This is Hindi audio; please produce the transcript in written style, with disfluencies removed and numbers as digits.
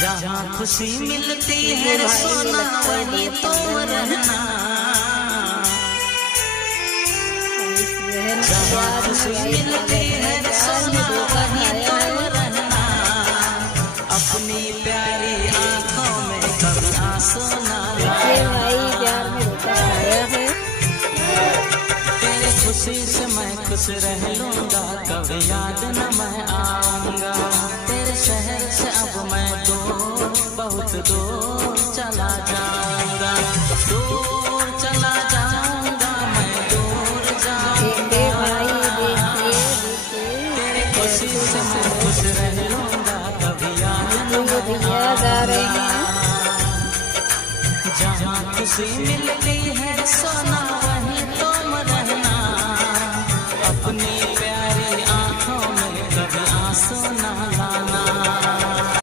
जहाँ खुशी मिलती है सोना वहीं तुम रहना। जहाँ खुशी मिलती है सोना वहीं तुम रहना। अपनी प्यारी आँखों में कभी आंसू ना तेरी खुशी से मैं खुश रह लूँगा। कभी याद न मैं आऊँगा। तेरे शहर से अब मैं दूर बहुत दूर चला जाऊँगा। दूर चला जाऊँगा मैं दूर जाऊँगा। तेरी खुशी से मैं खुश रह लूँगा। कभी याद न मैं आऊँगा। जहाँ खुशी मिलती है सोना